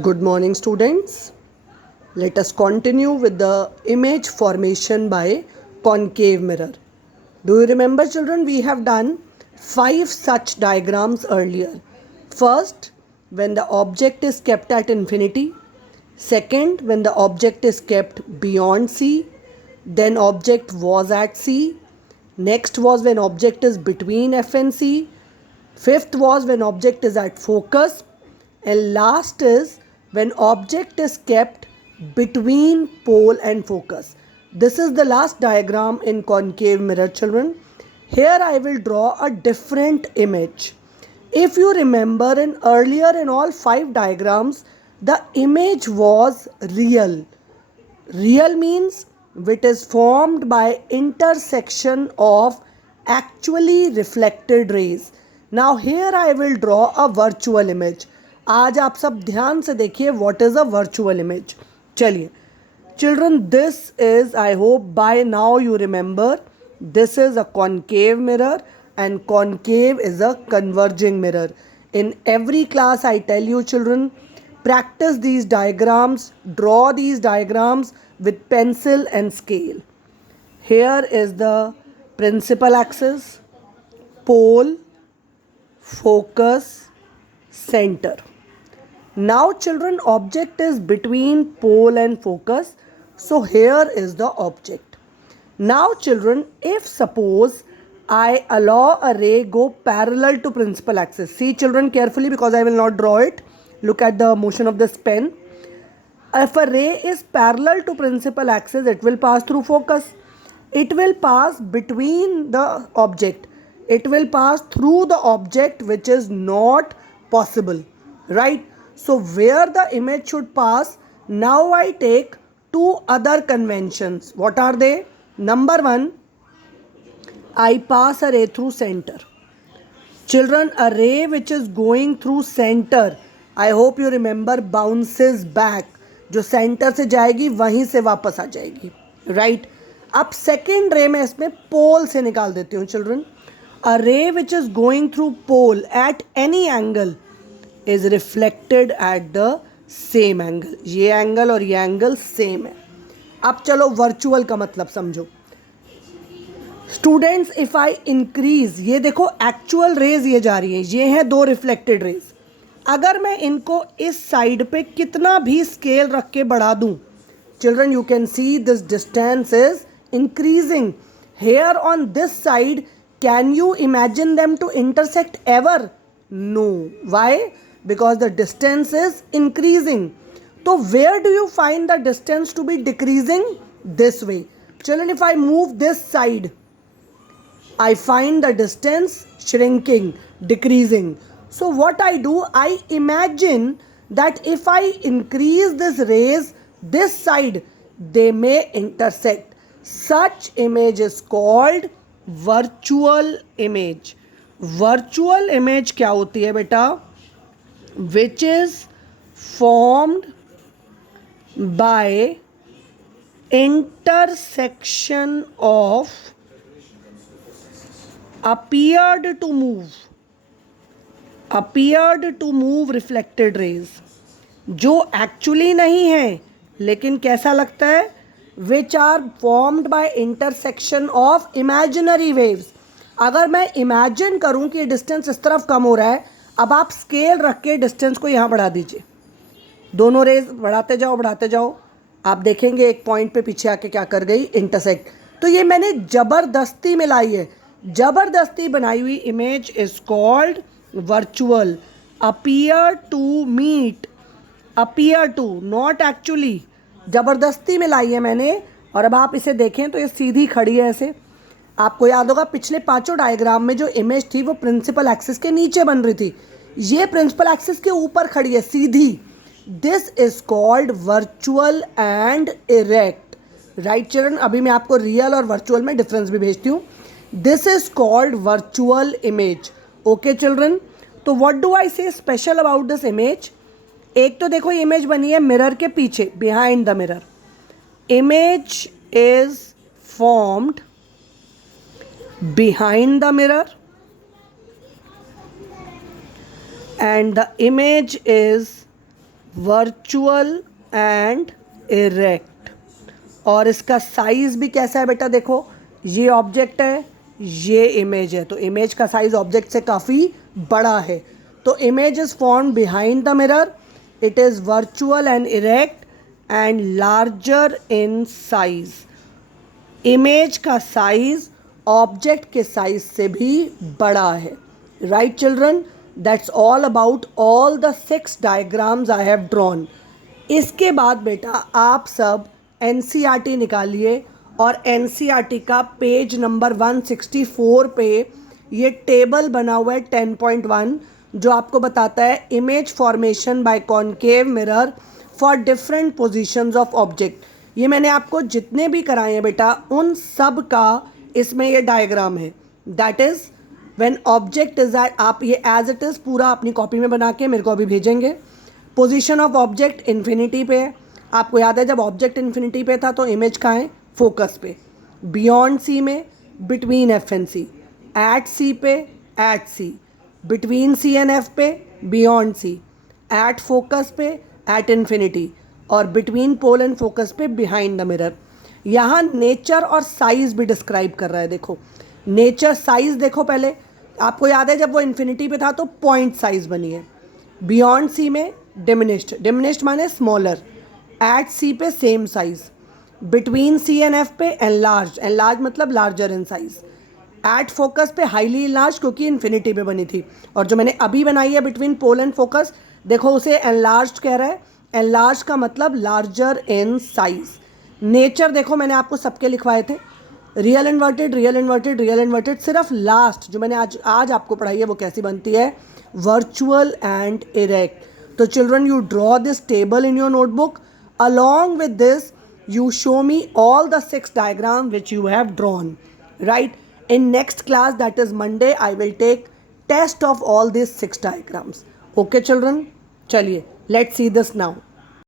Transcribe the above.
Good morning, students. Let us continue with the image formation by concave mirror. Do you remember, children? We have done 5 such diagrams earlier. First, when the object is kept at infinity. Second, when the object is kept beyond C. Then object was at C. Next was when object is between F and C. Fifth was when object is at focus. And last is when object is kept between pole and focus. This is the last diagram in concave mirror, children. Here I will draw a different image. If you remember, in earlier in all 5 diagrams, the image was real. Real means which is formed by intersection of actually reflected rays. Now here I will draw a virtual image. आज आप सब ध्यान से देखिए what is a virtual image. चलिए children, this is, I hope by now you remember, this is a concave mirror and concave is a converging mirror. In every class I tell you, children, practice these diagrams, draw these diagrams with pencil and scale. Here is the principal axis, pole, focus, center. Now children, object is between pole and focus. So here is the object. Now children, if suppose I allow a ray go parallel to principal axis. See children carefully, because I will not draw it. Look at the motion of this pen. If a ray is parallel to principal axis, it will pass through focus. It will pass between the object. It will pass through the object, which is not possible, right? So where the image should pass, now I take 2 other conventions. What are they? Number 1, I pass a ray through center. Children, a ray which is going through center, I hope you remember, bounces back. जो centre से जाएगी वहीं से वापस आ जाएगी, right? अब second रे में इसमें पोल से निकाल देती हूँ children. A ray which is going through pole at any angle is reflected at the same angle. ये एंगल और ये एंगल सेम है. अब चलो वर्चुअल का मतलब समझो. स्टूडेंट्स, इफ आई इंक्रीज, ये देखो एक्चुअल रेज ये जा रही है, ये हैं 2 रिफ्लेक्टेड रेज. अगर मैं इनको इस साइड पे कितना भी स्केल रख के बढ़ा दूं, children you can see this distance is increasing. Here on this side, can you imagine them to intersect ever? No. Why? Because the distance is increasing. तो where do you find the distance to be decreasing? This way. Children, if I move this side, I find the distance shrinking, decreasing. So what I do, I imagine that if I increase this rays this side, they may intersect. Such image is called virtual image. Virtual image क्या होती है बेटा? Which is formed by intersection of appeared to move reflected rays. जो actually नहीं है लेकिन कैसा लगता है, which are formed by intersection of imaginary waves. अगर मैं इमेजिन करूं कि ये डिस्टेंस इस तरफ कम हो रहा है, अब आप स्केल रख के डिस्टेंस को यहाँ बढ़ा दीजिए. दोनों रेज बढ़ाते जाओ, आप देखेंगे एक पॉइंट पे पीछे आके क्या कर गई, इंटरसेक्ट. तो ये मैंने ज़बरदस्ती मिलाई है, जबरदस्ती बनाई हुई image is called virtual. Appear to meet, appear to, not actually. जबरदस्ती मिलाई है मैंने. और अब आप इसे देखें तो ये सीधी खड़ी है ऐसे. आपको याद होगा पिछले 5 डायग्राम में जो इमेज थी वो प्रिंसिपल एक्सिस के नीचे बन रही थी, ये प्रिंसिपल एक्सिस के ऊपर खड़ी है सीधी. This is called virtual and erect, right children? अभी मैं आपको रियल और वर्चुअल में डिफरेंस भी भेजती हूँ. This is called virtual image. Okay children? तो what do I say special about this image? एक तो देखो इमेज बनी है मिरर के पीछे, behind the mirror. Image is formed behind the mirror and the image is virtual and erect. और इसका साइज भी कैसा है बेटा, देखो ये ऑब्जेक्ट है, ये इमेज है, तो इमेज का साइज ऑब्जेक्ट से काफ़ी बड़ा है। तो image is formed behind the mirror, it is virtual and erect and larger in size. Image का साइज ऑब्जेक्ट के साइज से भी बड़ा है। Right children, that's all about all the 6 diagrams I have drawn. इसके बाद बेटा आप सब एनसीईआरटी निकालिए और एनसीईआरटी का पेज नंबर 164 पे ये टेबल बना हुआ है 10.1, जो आपको बताता है image formation by concave mirror for different positions of object. ये मैंने आपको जितने भी कराए हैं बेटा उन सब का इसमें ये डायग्राम है। That is when object is at, आप ये एज इट इज़ पूरा अपनी कॉपी में बना के मेरे को अभी भेजेंगे। पोजीशन ऑफ ऑब्जेक्ट इन्फिनिटी पे है, आपको याद है जब ऑब्जेक्ट इन्फिनिटी पे था तो इमेज कहाँ है, फोकस पे। बियॉन्ड सी में, between F and C, at C पे, at C, between C and F पे, बियॉन्ड सी, एट फोकस पे, एट इन्फिनिटी, और बिटवीन पोल एंड फोकस पे बिहाइंड द मिरर। यहाँ नेचर और साइज भी डिस्क्राइब कर रहा है। देखो नेचर साइज देखो, पहले आपको याद है जब वो इन्फिनिटी पे था तो पॉइंट साइज बनी है। बियॉन्ड सी में डिमिनिश्ड, डिमिनिश्ड माने स्मॉलर, एट सी पे same size, between C and F पे एनलार्ज, एनलार्ज मतलब larger in size, at focus पे हाईली इनलार्ज क्योंकि इन्फिनिटी पे बनी थी, और जो मैंने अभी बनाई है बिटवीन पोल एंड फोकस देखो उसे एनलार्ज कह रहा है। एनलार्ज का मतलब लार्जर इन साइज। नेचर देखो मैंने आपको सबके लिखवाए थे, real inverted, real inverted, real inverted. सिर्फ लास्ट जो मैंने आज आपको पढ़ाई है वो कैसी बनती है, वर्चुअल एंड इरेक्ट। तो children you draw this table in your notebook, along with this you show me all the 6 diagrams which you have drawn. Right, in next class, that is Monday, I will take test of all these 6 diagrams. Okay children, chaliye let's see this now.